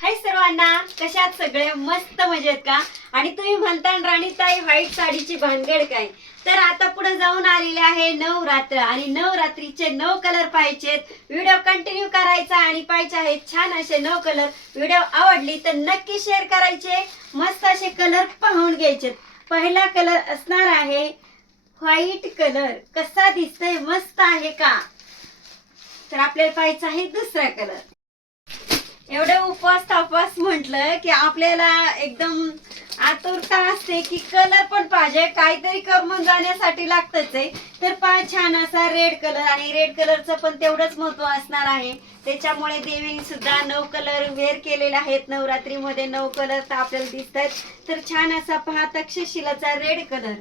हाय सर्वांना कशात सगळे? मस्त मजेत का? आणि तुम्ही म्हणता राणीताई व्हाईट साडीची भानगड काय? तर आता पुढे जाऊन आलेले आहे नवरात्र. आणि नवरात्रीचे नऊ कलर पाहिजेत व्हिडिओ कंटिन्यू करायचा आणि पाहिजे आहेत छान असे नऊ कलर व्हिडिओ आवडली तर नक्की शेअर करायचे. मस्त असे कलर पाहून घ्यायचे पहिला कलर असणार आहे व्हाईट कलर कसा दिसतोय? मस्त आहे का? तर आपल्याला पाहायचा आहे दुसरा कलर उपवास तापास म्हटलं की आपल्याला एकदम आतुरता असते की कलर पण पाहिजे. काहीतरी करून जाण्यासाठी लागतच आहे. तर पहा छान असा रेड कलर आणि रेड कलरचं पण तेवढंच महत्त्व असणार आहे. त्याच्यामुळे देवीने सुद्धा नऊ कलर वेअर केलेले आहेत. नवरात्रीमध्ये नऊ कलर तर आपल्याला दिसतात. तर छान असा पहा तक्षशिलाचा रेड कलर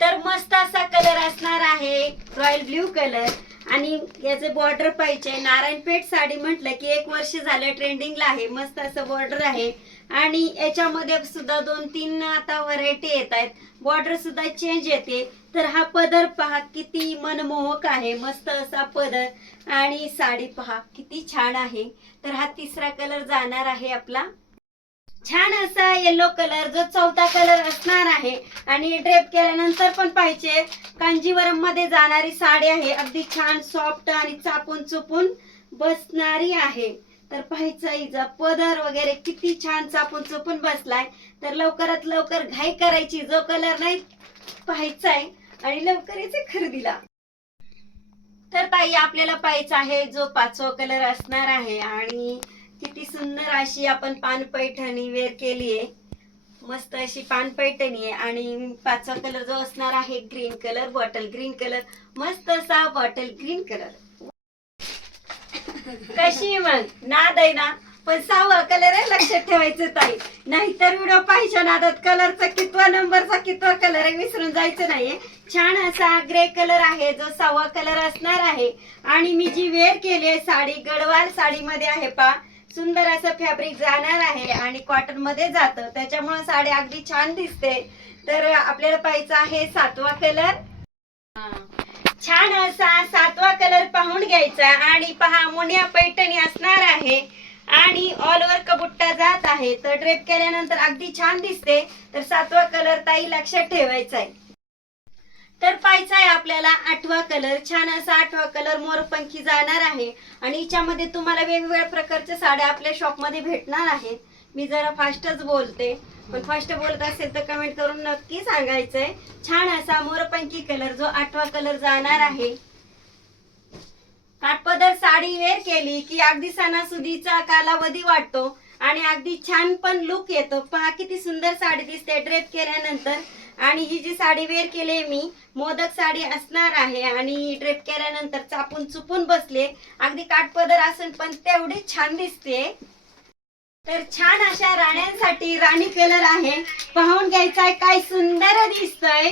तर मस्त असा कलर असणार आहे. रॉयल ब्ल्यू कलर आणि याचे बॉर्डर पाहिजे. नारायणपेठ साडी म्हटलं की एक वर्ष झालं ट्रेंडिंगला आहे. मस्त असं बॉर्डर आहे. आणि याच्यामध्ये सुद्धा दोन तीन आता व्हरायटी येत आहेत. बॉर्डर सुद्धा चेंज येते. तर हा पदर पहा किती मनमोहक आहे. मस्त असा पदर. आणि साडी पहा किती छान आहे. तर हा तिसरा कलर जाणार आहे आपला. छान असा येलो कलर जो चौथा कलर असणार आहे. आणि ड्रेप केल्यानंतर पण पाहिजे. कांजीवरममध्ये जाणारी साडी आहे. अगदी छान सॉफ्ट आणि चापून चुपून बसणारी आहे. तर पाहायचं इजा पदर वगैरे. किती छान चापून चुपून बसलाय. तर लवकरात लवकर घाई करायची जो कलर नाही पाहायचा आहे आणि लवकर याचे खरेदीला. तर ताई आपल्याला पाहायचा आहे जो पाचवा कलर असणार आहे. आणि किती सुंदर अशी आपण पान पैठणी वेअर केली आहे. मस्त अशी पान पैठणी आहे आणि पाचवा कलर जो असणार आहे green colour bottle green colour मस्त असा बॉटल ग्रीन कलर. कशी मग? नाद आहे ना? पण सहावा कलर आहे लक्षात ठेवायचं ताई. नाहीतर व्हिडिओ पाहिजे नादात कलरचा कितवा नंबरचा कितवा कलर आहे विसरून जायचं नाहीये. छान असा ग्रे कलर आहे जो सहावा कलर असणार आहे. आणि मी जी वेअर केली आहे साडी गडवाल साडीमध्ये आहे पा सुंदर असं फॅब्रिक जाणार आहे आणि कॉटनमध्ये जातं. त्याच्यामुळे साडी अगदी छान दिसते. तर आपल्याला पाहायचं आहे सातवा कलर छान असा सातवा कलर पाहून घ्यायचा. आणि पहा मुनिया पैठणी असणार आहे. आणि ऑल ओव्हर कबुट्टा जात आहे. तर ड्रेप केल्यानंतर अगदी छान दिसते. तर सातवा कलर ताई लक्षात ठेवायचा आहे तर पाहायचा आहे आपल्याला आठवा कलर. छान असा आठवा कलर मोरपंखी जाणार आहे. आणि हिच्यामध्ये तुम्हाला वेगवेगळ्या प्रकारच्या साड्या आपल्या शॉपमध्ये भेटणार आहेत. मी जरा फास्टच बोलते. पण फास्ट बोलत असेल तर कमेंट करून नक्की सांगायचंय. छान असा मोरपंखी कलर जो आठवा कलर जाणार आहे. काटपदर साडी वेअर केली की अगदी सणासुदीचा कालावधी वाटतो. आणि अगदी छान पण लुक येतो. पहा किती सुंदर साडी दिसते. ड्रेप केल्यानंतर आणि ही जी साडी वेअर केली मी मोदक साडी असणार आहे आणि ड्रेप केल्यानंतर चापून चुपून बसले. अगदी काठपदर असून पण तेवढी छान दिसते. तर छान अशा राण्यांसाठी राणी कलर आहे. पाहून घ्यायचा आहे काय सुंदर दिसतंय.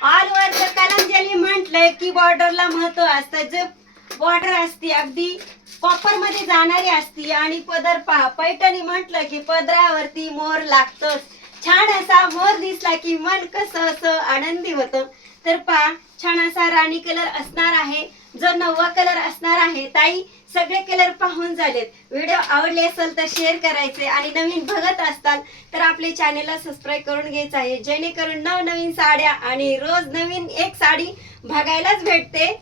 ऑल ओव्हर जर कलंजली म्हटलंय की बॉर्डरला महत्त्व असतं. जे बॉर्डर असते अगदी कॉपरमध्ये जाणारी असती आणि पदर पहा पैठणी म्हटलं की पदरावरती मोर लागतोच. छान असा मोर दिसला की मन कसं असं आनंदी होतं. तर पहा छान असा राणी कलर असणार आहे. जो नववा कलर असणार आहे ताई सगळे कलर पाहून झालेत. व्हिडिओ आवडले असेल तर शेअर करायचे आणि नवीन बघत असताल तर आपले चॅनेलला सबस्क्राईब करून घ्यायचं आहे. जेणेकरून नवनवीन साड्या आणि रोज नवीन एक साडी बघायलाच भेटते.